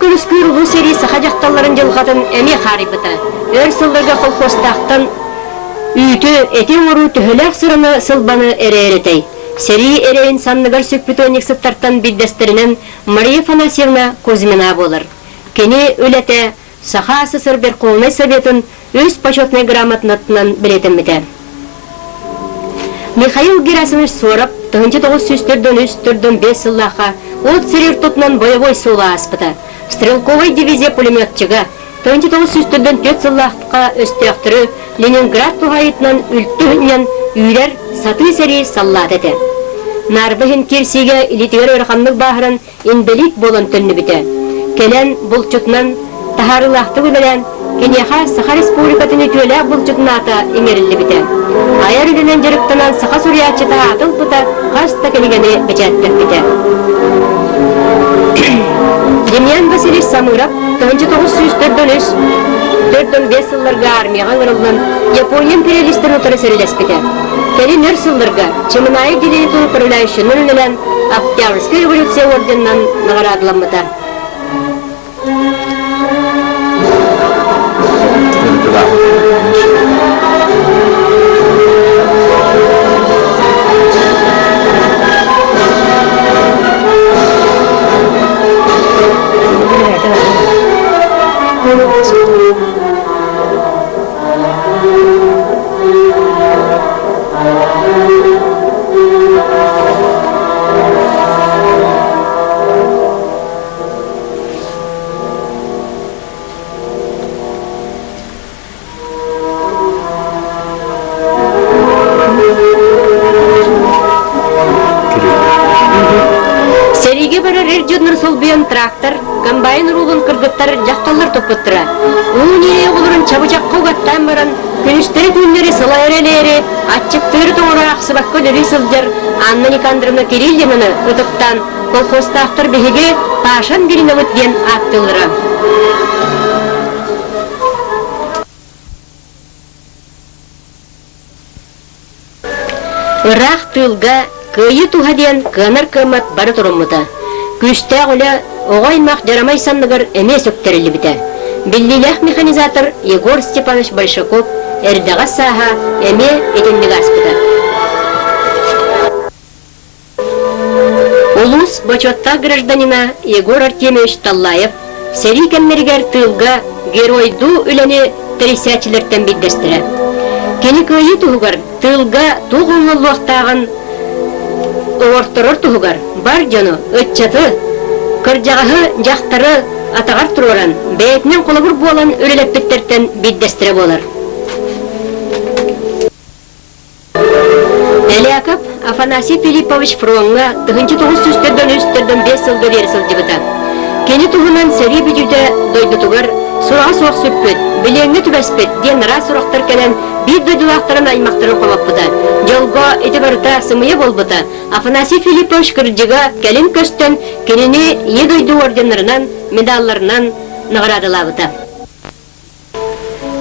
Көріскүр ұлы сери саха жақталарын жылғатын әме қарибыта. Өр сылдырға қолқостақтан үйті әтен ору түхіләк сырыны сылбаны әрі-әрітей. Сери әрейін санныгар сөкпітөник сыттартан биддестерінен Мария Фанасьевна Кузьмина болыр. Кені өләті саха СССР Верховный Советін өз почетный грамотнатынан білетіміті. Михаил Герасимович Сорап 1904-5 сыллаха от сирер тұтынан боевой сула аспыта. Стрелковой дивизия пулеметчига 1904 сыллаққа өстіяқтыры Ленинград туғайытынан үлттігінен үйлер саты сери саллат еті. Нарбығын керсиге илетігер өрханлық бағырын инбелик болын түнні біті. Келен бұлчытынан тахарылақты білен Кенеха Саха Республикатын өтөлі бұлчытын ата еңерілі біті. Айар үлінен жүріктінан Саха Суриячыта атыл бұта қаста кенегені бәчәттік біті. Демьян Васильевич Самуров 1904-5 сылларға армияға ғырылын Япония империалистер ұтыры сәрелеспеті. Келін өр сылларға Чемынайы делейту құрылайшының үлілен Октябрьский революция орденнан нағырадыламыта. Трактор, комбайн рулын кыргыттар жақталар топыттыра. Унире олырын чабычақ қоғаттан баран, күністері түнлері сылайрелері, атчықтыры тоғыра ақсыбақ көлері сылжар, Анна Никандровна Кирилловна ұтыптан, колхозтақтыр бігеге Пашан біріне өтген аттылыра. Ырах тылга кыйы тухаден кыныр кымат бары туруммута. Күстә гөлә огаймак жарамай санныгыр эме сөктерилли бите. Биллилях механизатор Егор Степанович Большаков эрдәгә саха эме этенлеге аспыта. Улус бочотта гражданина Егор Артемьевич Таллаев сери кеммергер тылга геройду үләне трясячилерден биддестире. Кени кыйы тугар тылга тугунлуктагын орторор тугар бар жаны өтчаты кыржагы жактары атагар туруран бетинен колобур болан өрелеппеттерден биддестире болар. Эляков Афанасий Филиппович Фронга 1993-5 жылғы версил дебіта. Кені туғынан сәри бүдюді дойдытуғар сұраға соқ сөппет, білеңі түбәспет, ден ра сұрақтар кәлен бір дойдылақтарын аймақтарын қолаппыда. Жолға еті барыта сымыя болбыта. Афанасий Филиппович кірджіға кәлін көстен кеніне е дойды орденларынан, медалларынан нағырадылабыта.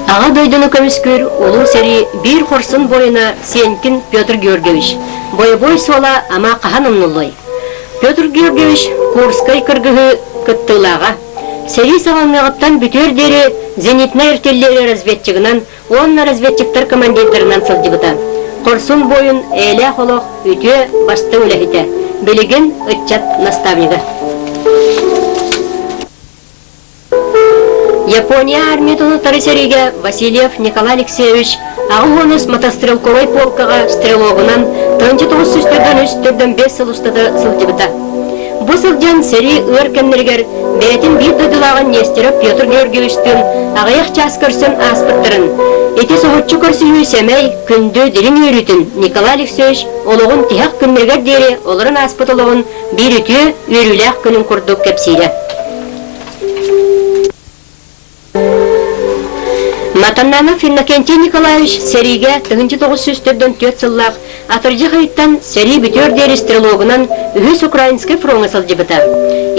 Аға дойдыны көміскөр олу сәри бір қорсын бойына сенкін Петр Георгиевич. Бой-бой сола ама қахан ұмнулой. Петр Георгиевич Курскай кыргығы кыттылаға. Сәри сағалмағыптан бүтер дері зенитна ертеллері разведчігінен, онна разведчиктар командирдерінен сылдыбыта. Қорсын бойын әлі қолық үте басты өләхіті. Білігін үтчат наставнигі. Япония армиятыны тарисериге Васильев Николай Алексеевич Ағылғоныз мотострелковой полкаға стрелогынан 1993-5 сыл ұстады сылдыбыта. Бұ сылден сәри өркеннергер бәйтін бір дұдылағын нестеріп Петр Георгиевичтің ағаяқ час көрсін аспыттырын. Эти соғытчы көрсі үйсемей күнді дірін үйрітін Николай Алексеевич олығын тияқ күннергер дері олырын аспытылығын бір үті үйріләқ күнін құрдық кәпсейді. Матаннанов Иннокентий Николаевич сәриге 1904 сыллақ атыржы қайттан сәри бүтер дері стрелогынан үхіс украинский фронға сылдыбыта.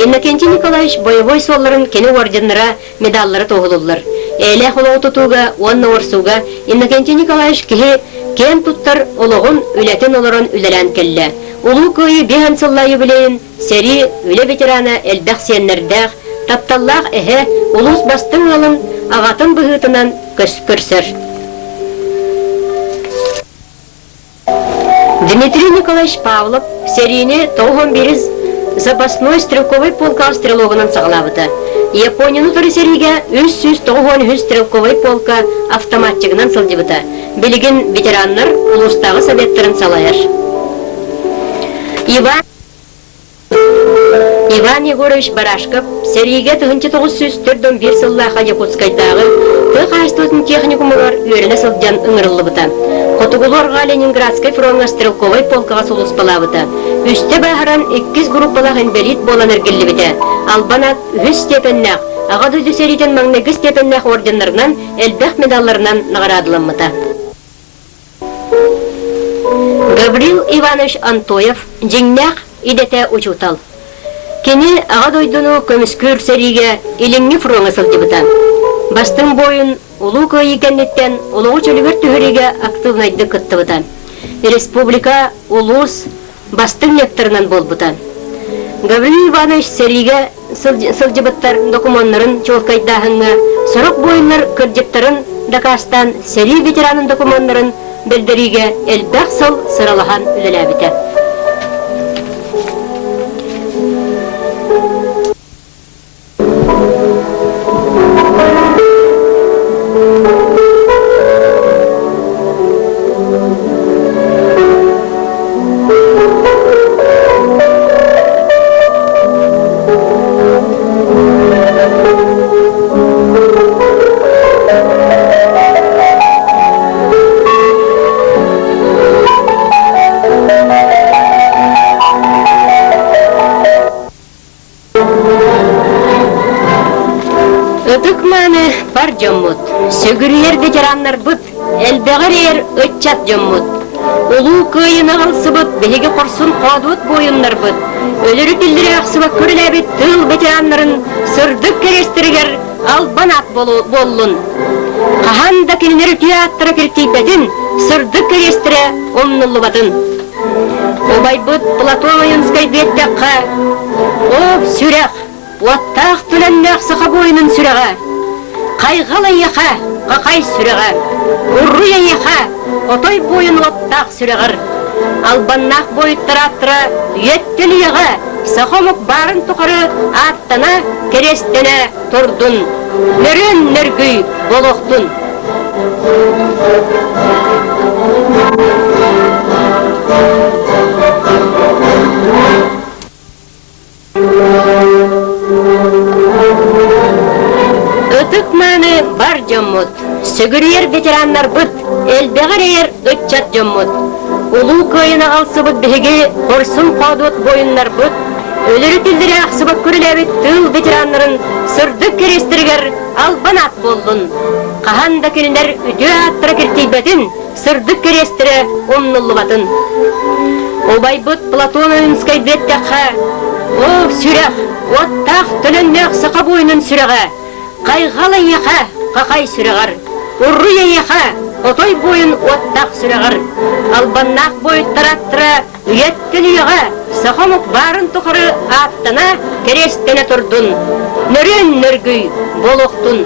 Иннокентий Николаевич боевой солларын кені орденлара медаллары тоғылылыр. Әлі қолығы тұтуға, онны орсуға Иннокентий Николаевич кеге кен тұттар олығын үләтін олырын үлелән келі. Улу көйі бейін сыллайы білейін сәри үлі ветераны әлбәқ сеннердәқ тапталлақ әхе улус бастың алын ағатын бұғытынан көрсір. Дмитрий Николаевич Павлов серийне 91 запасной стрелковой полка стрелогынан сағылабыды. Японияны тұры сериге 390 стрелковой полка автоматчығынан сылдыбыды. Білген ветеранлар улустағы советтарын салайыр. Иван Егорович Барашков сериге 1904 сыллаға Якутскайдағы тық айстудың техникумылар өріне сылдян ұңырылы бұта. Қотығылорға Ленинградской фронға стрелковой полкаға солыс балабыта. Үсте бағыран 2 группалақ инвалид болан әргілі біте. Албанат 100 степеннақ, аға дөйді сериден маңны 2 степеннақ орденларынан, әлбәқ медалларынан нағырадылымыта. Гаврил Иванович Антоев жеңнәқ идете учутал. Кені аға дойдыны көміскүр сәриге иліңі фронға сылдыбыта. Бастың бойын улу көй екенліктен улуғы чөлігір түхіреге активнайды күттібыта. Республика улус бастың некторынан болбыта. Гаврил Иванович сәриге сылдыбыттар документарын чолкайдағыңа, сұрық бойынлар кірдіктарын дакастан сәри ветеранын документарын білдіриге әлбәқ сыл сыралахан үліләбіті. Бар жоммут, сөгірер ветераннар бұд, әлбәғір ер өтчат жоммут. Улу көйін ағылсы бұд, бәйге қорсын қадуыт бойыннар бұд. Өлірі тілдері ақсыба көріләбі тыл ветераннарын сырдық керестірігер албан ат болуын. Қахан да келінер түйе аттыра керттейбәдін, сырдык керестире омнуллубатын. Обайбыт Платон Оюнскай беттекка, о сүрек, оттақ түләннәк сыха бойынын сүрәгә, кайгалы яха, какай сүрәгә, урруя яха, отой бойын оттақ сүрәгәр, албаннақ бойыттыра-тыра, еттіл яға, сахомук барын тұқыры аттана керестене тұрдын, нөрін нөргүй болуқтын. Өтік мәні бар жоммут, сүгірер ветерандар бұд, әлбеғар әйер өтчат жоммут. Улу көйіна қалсы бұд бігі, орсын қадуыт бойынлар бұд, өлірі тілдері ақсы бұд көріләбет тыл ветеранларын сұрдық керестіргер албанат болдың. Қағанда келіндер үді аттыра кертейбетін сұрдық керестірі омнулы батын. Обай бұд Платон Оюнскай беттеққа, о сүрек, оттақ түліннәқ сықа бойының сүреға, кайгалы яха, какай сүрегар, урруя яха, отой бойын оттақ сүрегар, албаннақ бойы тараттыра, үйеттіл яға, сахомук барын тұқыры аттана керестене тұрдын, нөрен нөргүй болуқтын.